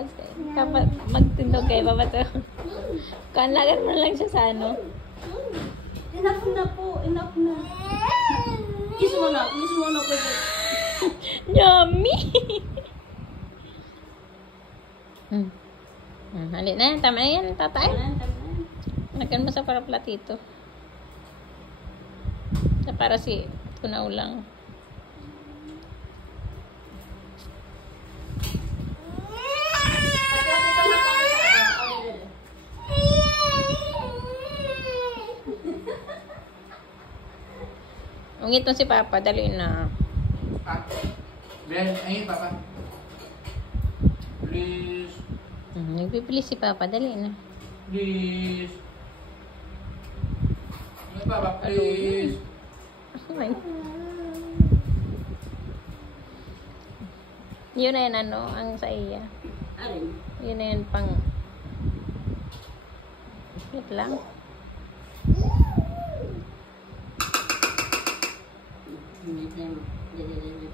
Kasi kapag magtindog kayo, babato. Kanlagan mo lang siya sa ano. Enough na po. Enough na. Kiss mo na. Kiss mo na po. Yummy! Halika na. Tama na yan, tatay. Lagyan mo sa para platito. Para si tunaw lang. Ungit mo si Papa, dali na. Ben, ayun Papa. Please. Nagpipilis si Papa, dali na. Please. Ayun Papa, please. Ay. Yun na yan, ano, ang sa iya. Alin? Yun na yan, pang... Wait lang. Hindi.